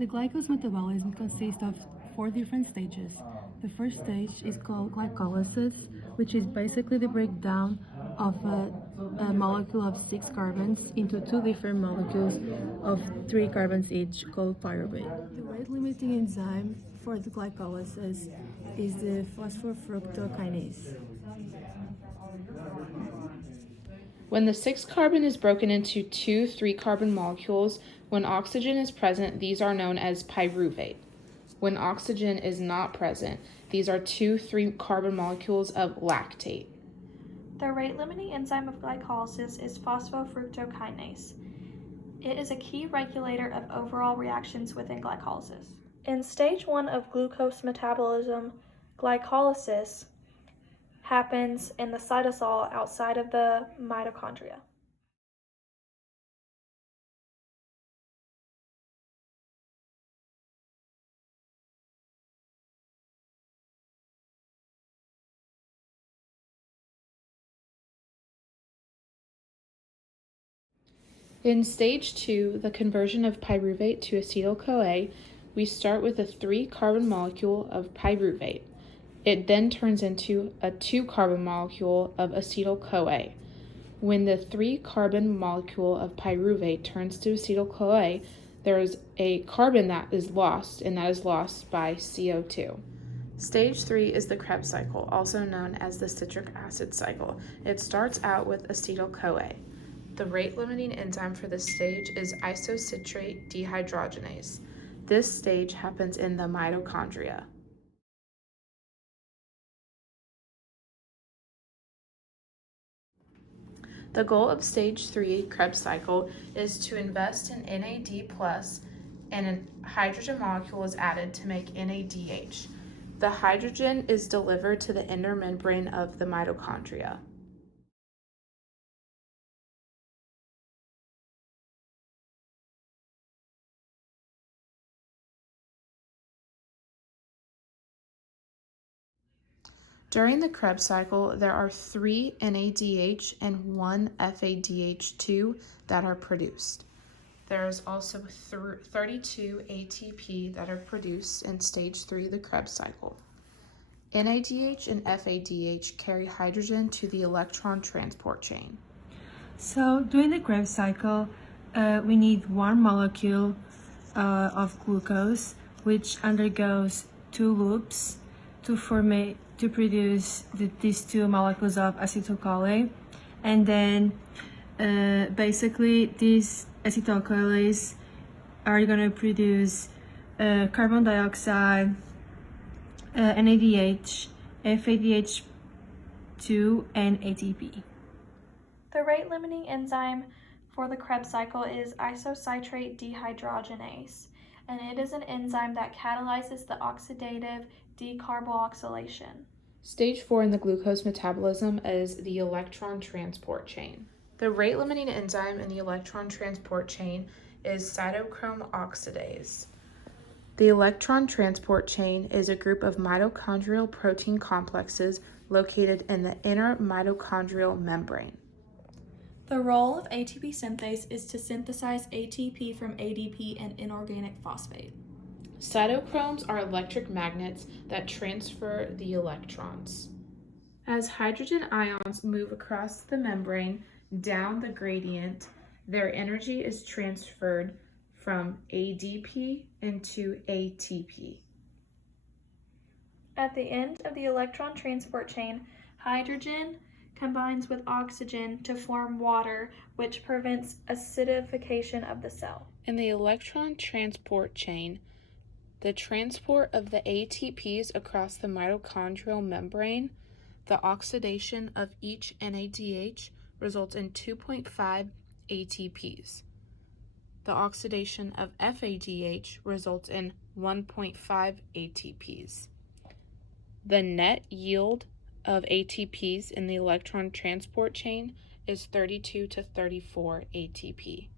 The glycose metabolism consists of four different stages. The first stage is called glycolysis, which is basically the breakdown of a molecule of 6 carbons into two different molecules of 3 carbons each, called pyruvate. The rate-limiting enzyme for the glycolysis is the phosphofructokinase. When the 6 carbon is broken into two 3 carbon molecules, when oxygen is present, these are known as pyruvate. When oxygen is not present, these are two 3 carbon molecules of lactate. The rate-limiting enzyme of glycolysis is phosphofructokinase. It is a key regulator of overall reactions within glycolysis. In stage 1 of glucose metabolism, glycolysis happens in the cytosol outside of the mitochondria. In stage 2, the conversion of pyruvate to acetyl-CoA, we start with a 3 carbon molecule of pyruvate. It then turns into a 2 carbon molecule of acetyl-CoA. When the 3 carbon molecule of pyruvate turns to acetyl-CoA, there is a carbon that is lost, and that is lost by CO2. Stage 3 is the Krebs cycle, also known as the citric acid cycle. It starts out with acetyl-CoA. The rate-limiting enzyme for this stage is isocitrate dehydrogenase. This stage happens in the mitochondria. The goal of stage 3 Krebs cycle is to invest in NAD+, and a hydrogen molecule is added to make NADH. The hydrogen is delivered to the inner membrane of the mitochondria. During the Krebs cycle, there are 3 NADH and 1 FADH2 that are produced. There is also 32 ATP that are produced in stage 3 of the Krebs cycle. NADH and FADH carry hydrogen to the electron transport chain. So during the Krebs cycle, we need one molecule of glucose, which undergoes 2 loops to produce these 2 molecules of acetyl-CoA, and then basically these acetyl-CoAs are going to produce carbon dioxide, NADH, FADH2, and ATP. The rate-limiting enzyme for the Krebs cycle is isocitrate dehydrogenase, and it is an enzyme that catalyzes the oxidative decarboxylation. Stage 4 in the glucose metabolism is the electron transport chain. The rate-limiting enzyme in the electron transport chain is cytochrome oxidase. The electron transport chain is a group of mitochondrial protein complexes located in the inner mitochondrial membrane. The role of ATP synthase is to synthesize ATP from ADP and inorganic phosphate. Cytochromes are electric magnets that transfer the electrons. As hydrogen ions move across the membrane down the gradient, their energy is transferred from ADP into ATP. At the end of the electron transport chain, hydrogen combines with oxygen to form water, which prevents acidification of the cell. In the electron transport chain, the transport of the ATPs across the mitochondrial membrane, the oxidation of each NADH results in 2.5 ATPs. The oxidation of FADH results in 1.5 ATPs. The net yield of ATPs in the electron transport chain is 32 to 34 ATP.